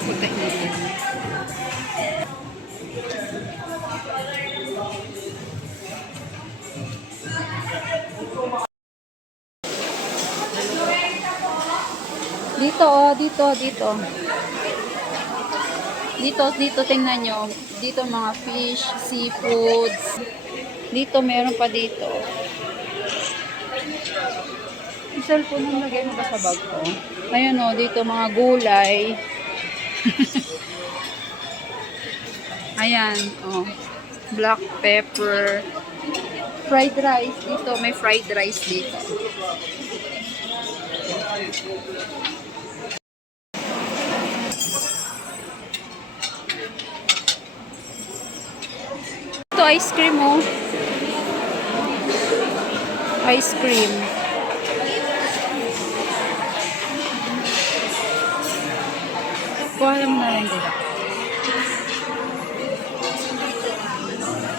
sa pagkahilig. Dito, oh, dito. Dito, tingnan nyo. Dito mga fish, seafoods. Dito, meron pa dito. Yung cellphone mo, lagay mo ba sa bag ko? Ayun, oh, dito mga gulay. Ayan, oh. Black pepper. Fried rice dito. May fried rice dito. Ito, ice cream, oh. Ice cream. Kuha mo na lang dito.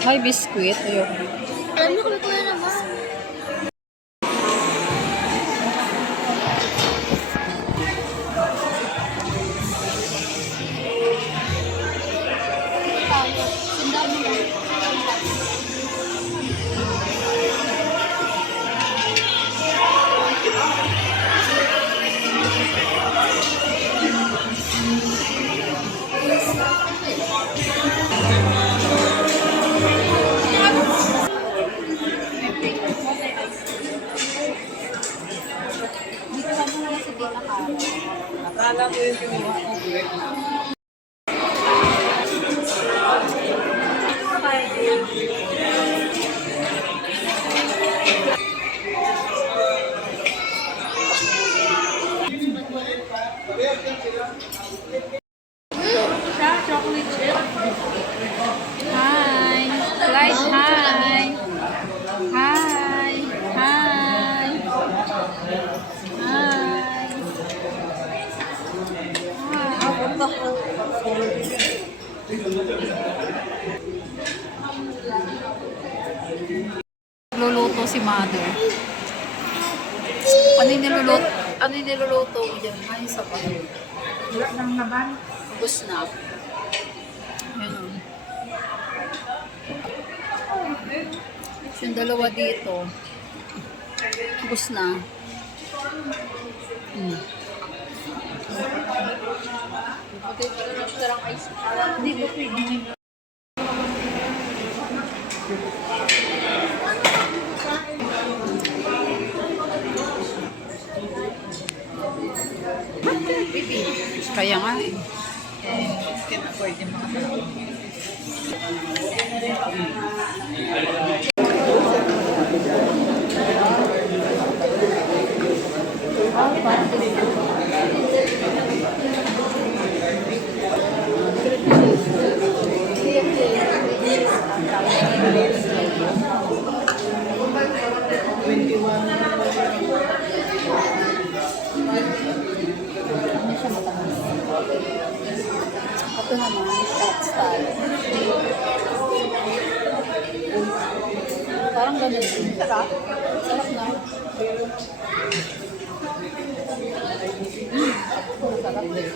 May biskuit. Ayoko. Ano ko na naman? Akala ko yung kinuha ko. Chocolate chip. Hi. Clyde, hi. Hi. Hi. Luluto si mother. Ano yung niluluto? Ano yung niluluto mo dyan? Ay, sa pa. Wala nang naman. Ubus na. Ayan o. Yung dalawa dito. Ubus na. Hindi ba pwede? Kaya nga eh. Can afford yung mga tao. Ito naman, shot style. Parang ganun din. Sarap. Sarap na. Sarap din.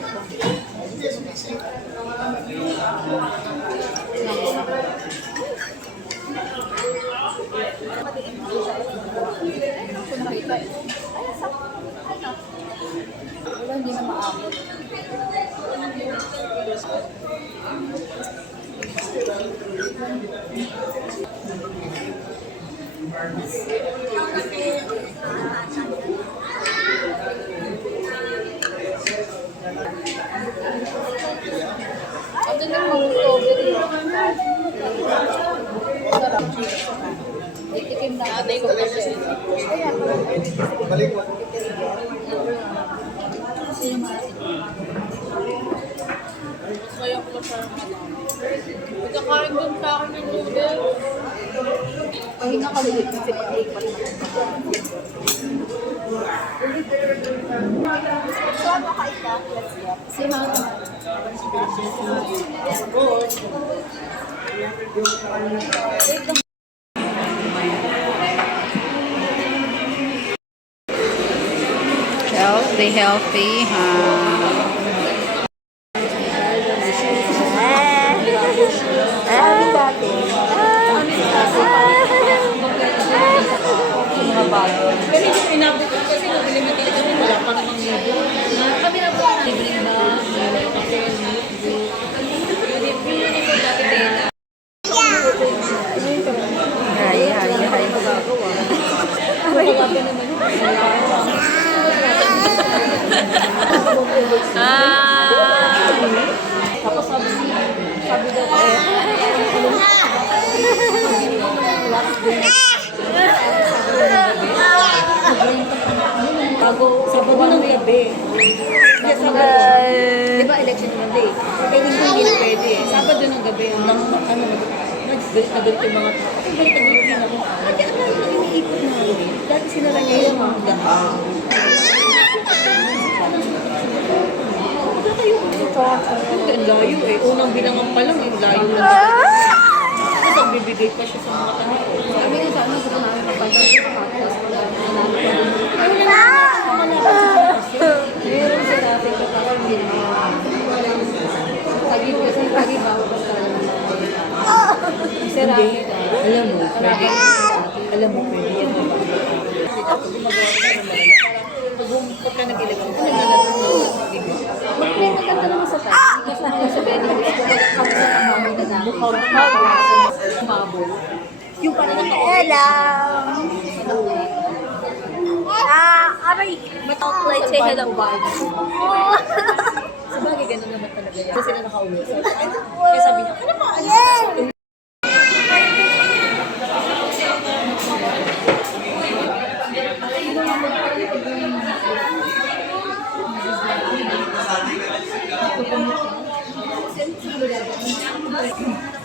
Wala, hindi na maabot. Ano na magulo? Itikim na natin ko kasi. Balik mo. Sino maasin? Kaya ko parang pagkakain doon sa akin ng noodle. Pag hinakalit kasi pag-iipan naman. So ano ka ita? Si Mama. Healthy, Tapos sabi daw bago Sabado ng gabi. Hindi, Sabado. Di ba election Monday? Eh, hindi na pwede eh. Sabado ng gabi, naggalit na galit yung mga tao. Ay, galit na galit din ako. Kasi ang layo na iniikot namin. Dati sinara niya yung mga gahan. Wala kayo ito. Ang layo eh. Unang bilangan pa lang, yung layo na. Tapos nagbibigay pa siya sa mga tao. Sabi niya sa ano, gusto namin magpagdang sa podcast. Ay, wala na. Meron siya natin ko parang hindi. Sabi ko kasi lagi ba ako basta hindi. Alam mo, pwede. Alam mo, pwede yan. Pag gumagawa ka ng malala, parang pag ka nag-election, ano nalagay di ba? Mag-play maganda naman sa tayo. Kasi naman sa benefits, kung sa kamamay na natin. Mukhang mabol. Yung parang Hello! Aray! Matang-play, say hello, bag. Sabagay, gano'n naman talaga yan. Kasi sila nakauwi. Kaya sabi niya, ano ba? Yes! Ano